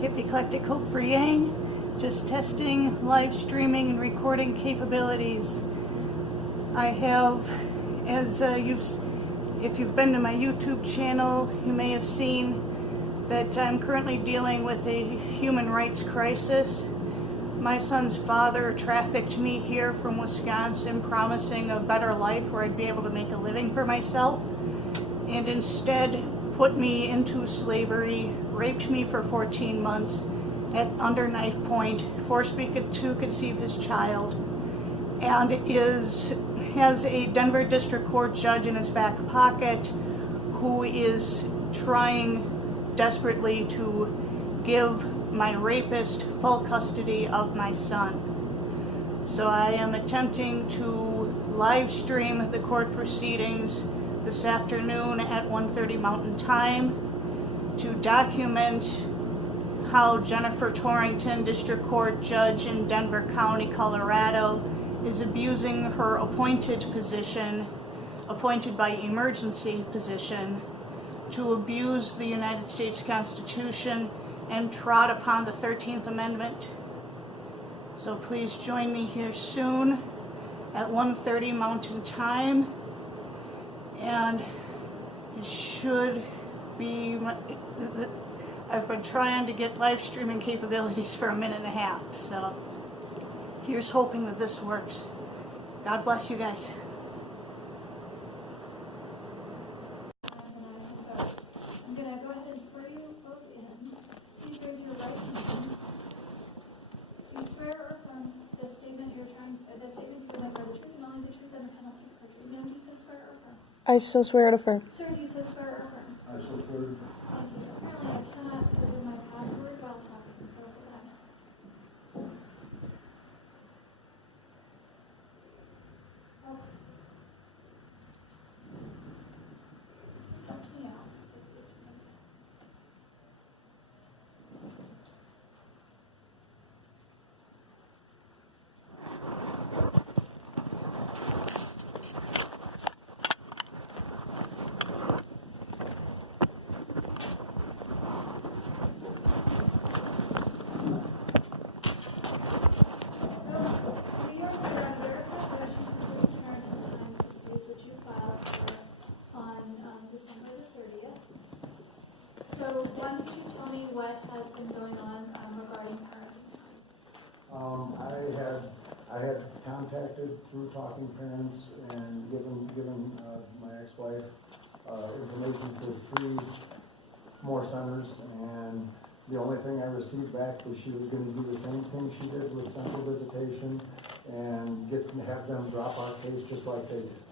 Hippie Eclectic Hope for Yang, just testing live streaming and recording capabilities. I have, if you've been to my YouTube channel, you may have seen that I'm currently dealing with a human rights crisis. My son's father trafficked me here from Wisconsin, promising a better life where I'd be able to make a living for myself, and instead put me into slavery, raped me for 14 months at under knife point, forced me to conceive his child, and has a Denver District Court judge in his back pocket who is trying desperately to give my rapist full custody of my son. So I am attempting to live stream the court proceedings this afternoon at 1:30 Mountain Time to document how Jennifer Torrington, District Court Judge in Denver County, Colorado, is abusing her appointed position, appointed by emergency position, to abuse the United States Constitution and trot upon the 13th Amendment. So please join me here soon at 1:30 Mountain Time. And it should be, I've been trying to get live streaming capabilities for a minute and a half, so here's hoping that this works. God bless you guys. I'm going to go ahead and swear you both in. Please raise your right hand. Do you swear or affirm the statements you're going to are the truth and only the truth and the penalty for perjury? Ma'am, do you so swear or affirm? I so swear and affirm. Sir, do you so swear or affirm? I so swear. Thank you. Apparently I cannot deliver my password while talking, so for that. Okay. Touch me out. So why don't you tell me what has been going on regarding parenting time? I had contacted through Talking Parents and given my ex-wife information for 3 more centers, and the only thing I received back was she was going to do the same thing she did with central visitation and have them drop our case just like they did.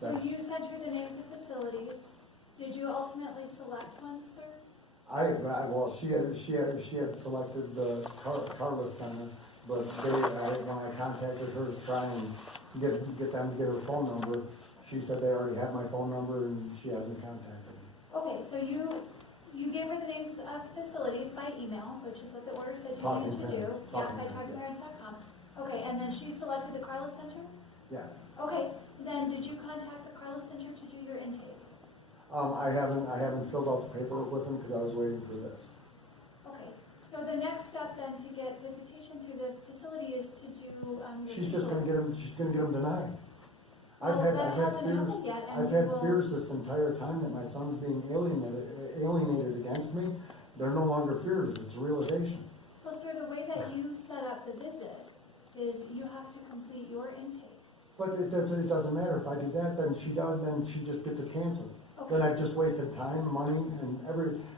So you sent her the names of facilities. Did you ultimately select one, sir? Well, she had selected the Carla Center, but when I contacted her to try and get them to get her phone number, she said they already have my phone number and she hasn't contacted me. Okay, so you gave her the names of facilities by email, which is what the order said you needed to do. Yeah, by talkingparents.com. Okay, and then she selected the Carla Center? Yeah. Okay, then did you contact the Carla Center to do your intake? I haven't filled out the paperwork with them because I was waiting for this. Okay, so the next step then to get visitation to the facility is to do. She's going to get them denied. Well, that hasn't happened yet. I've had fears this entire time that my son's being alienated against me. They're no longer fears; it's realization. Well, sir, the way that you set up the visit is you have to complete your intake. But it doesn't matter if I do that. Then she just gets it canceled. Okay. Then I've just wasted time, money, and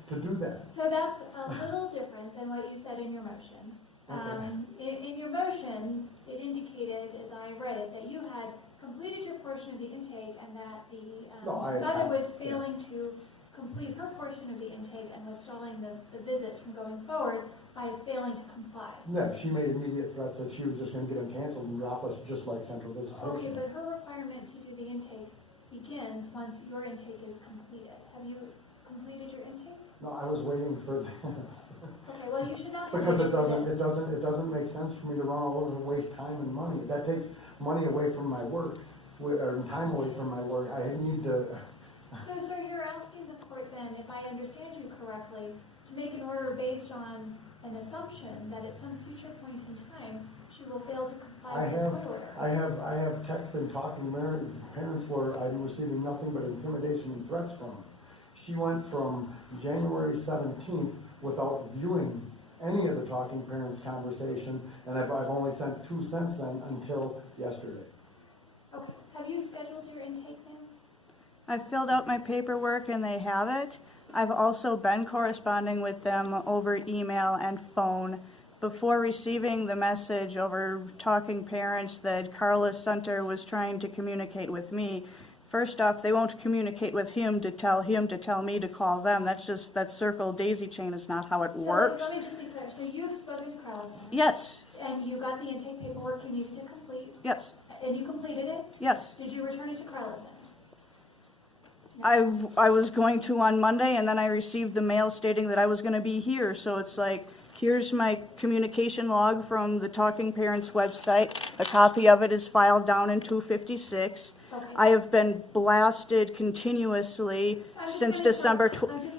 to do that. So that's a little different than what you said in your motion. Okay. In your motion, it indicated, as I read it, that you had completed your portion of the intake and that the mother was failing to complete her portion of the intake and was stalling the visits from going forward by failing to comply. No, she made immediate threats that she was just going to get them canceled and drop us just like central visitation. Okay, but her requirement to do the intake begins once your intake is completed. Have you completed your intake? No, I was waiting for this. Okay, well you should not. Because it doesn't make sense for me to run all over and waste time and money. That takes money away from my work, or time away from my work. I need to. So you're asking the court then then, if I understand you correctly, to make an order based on an assumption that at some future point in time, she will fail to comply with the court order. I have texted and talking parents where I'm receiving nothing but intimidation and threats from her. She went from January 17th without viewing any of the talking parents conversation, and I've only sent 2 since then until yesterday. Okay, have you scheduled your intake then? I've filled out my paperwork and they have it. I've also been corresponding with them over email and phone. Before receiving the message over Talking Parents that Carla Center was trying to communicate with me, first off, they won't communicate with him to tell me to call them. That's just, that circle daisy chain is not how it works. Let me just be clear. So you've spoken to Carla Center? Yes. And you got the intake paperwork you needed to complete? Yes. And you completed it? Yes. Did you return it to Carla Center? I was going to on Monday, and then I received the mail stating that I was going to be here. So it's like, here's my communication log from the Talking Parents website. A copy of it is filed down in 256. Okay. I have been blasted continuously since December.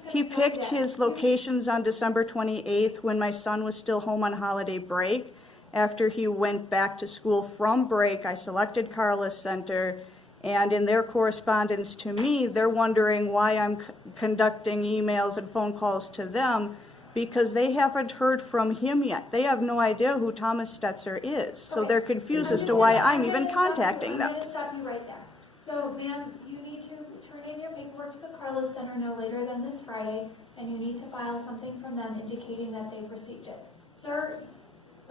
He picked his locations on December 28th when my son was still home on holiday break. After he went back to school from break, I selected Carla Center. And in their correspondence to me, they're wondering why I'm conducting emails and phone calls to them, because they haven't heard from him yet. They have no idea who Thomas Stetzer is. So they're confused as to why I'm even contacting them. I'm going to stop you right there. So, ma'am, you need to turn in your paperwork to the Carla Center no later than this Friday, and you need to file something from them indicating that they've received it. Sir,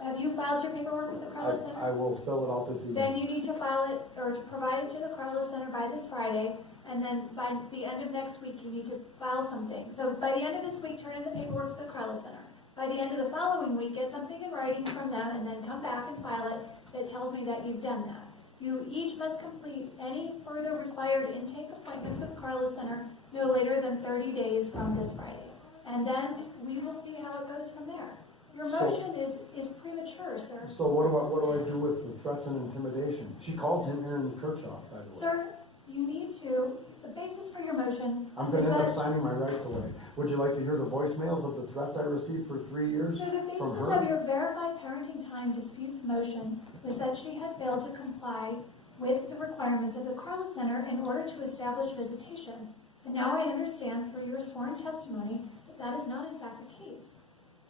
have you filed your paperwork with the Carla Center? I will fill it out this evening. Then you need to file it, or to provide it to the Carla Center by this Friday, and then by the end of next week, you need to file something. So by the end of this week, turn in the paperwork to the Carla Center. By the end of the following week, get something in writing from them, and then come back and file it that tells me that you've done that. You each must complete any further required intake appointments with Carla Center no later than 30 days from this Friday. And then we will see how it goes from there. Your motion is premature, sir. So what do I do with the threats and intimidation? She calls him Aaron Kirchhoff, by the way. Sir, you need to, the basis for your motion. I'm going to end up signing my rights away. Would you like to hear the voicemails of the threats I received for 3 years So the basis from her? of your verified parenting time disputes motion was that she had failed to comply with the requirements of the Carla Center in order to establish visitation. And now I understand through your sworn testimony that that is not in fact the case.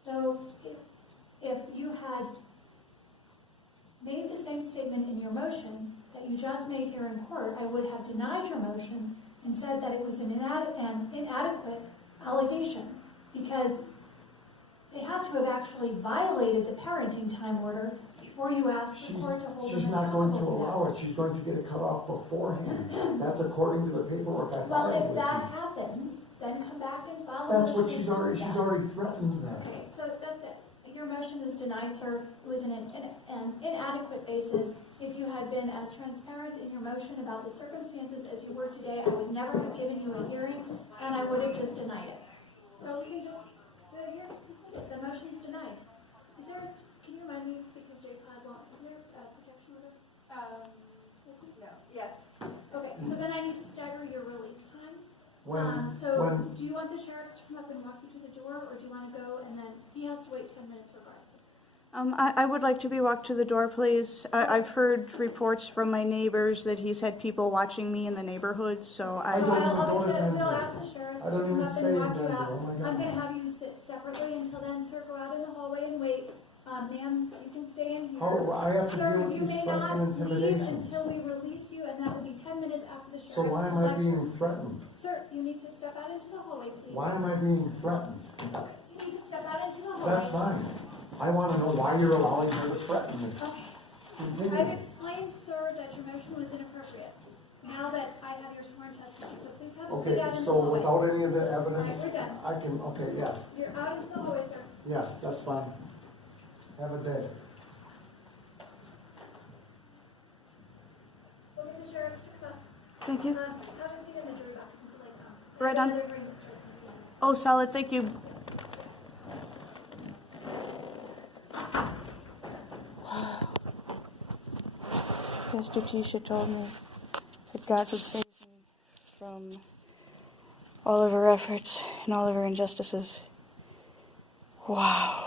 So if you had made the same statement in your motion that you just made here in court, I would have denied your motion and said that it was an inadequate allegation, because they have to have actually violated the parenting time order before you ask the court to hold them accountable. She's not going to allow it. She's going to get it cut off beforehand. That's according to the paperwork I filed. Well, if that happens, then come back and file a That's what motion she's already threatened that. Okay, so that's it. Your motion is denied, sir. It was an inadequate basis. If you had been as transparent in your motion about the circumstances as you were today, I would never have given you a hearing, and I would have just denied it. So we can just, the hearing's completed. The motion is denied. Is there, can you remind me, because Jay Plaid won't, is there a protection order? No. Yes. Okay, so then I need to stagger your release times. When Do you want the sheriff to come up and walk you to the door, or do you want to go and then he has to wait 10 minutes regardless? I would like to be walked to the door, please. I've heard reports from my neighbors that he's had people watching me in the neighborhood, so I So don't... we'll ask the sheriff to come up and walk you out. Oh my God. I'm going to have you sit separately until then, sir. Go out in the hallway and wait. Ma'am, you can stay in here. Oh, I have to Sir, deal with you these may threats and not leave intimidations. until we release you, and that will be 10 minutes after the sheriff's So why am I lecture. being threatened? Sir, you need to step out into the hallway, please. Why am I being threatened? You need to step out into the hallway. That's fine. I want to know why you're allowing her to threaten me. Okay. Continue. I've explained, sir, that your motion was inappropriate. Now that I have your sworn testimony, so please have a Okay, seat out in the so hallway. without any of the evidence, All right, we're done. I can, okay, yeah, You're out into the hallway, sir. yeah, that's fine. Have a day. We'll get the sheriff's to come up. Thank you. Have a seat in the jury box until they come. Right on. They're bring the sheriff's to the Oh, solid, thank you. Pastor Tisha told me that God would save me from all of her efforts and all of her injustices. Wow.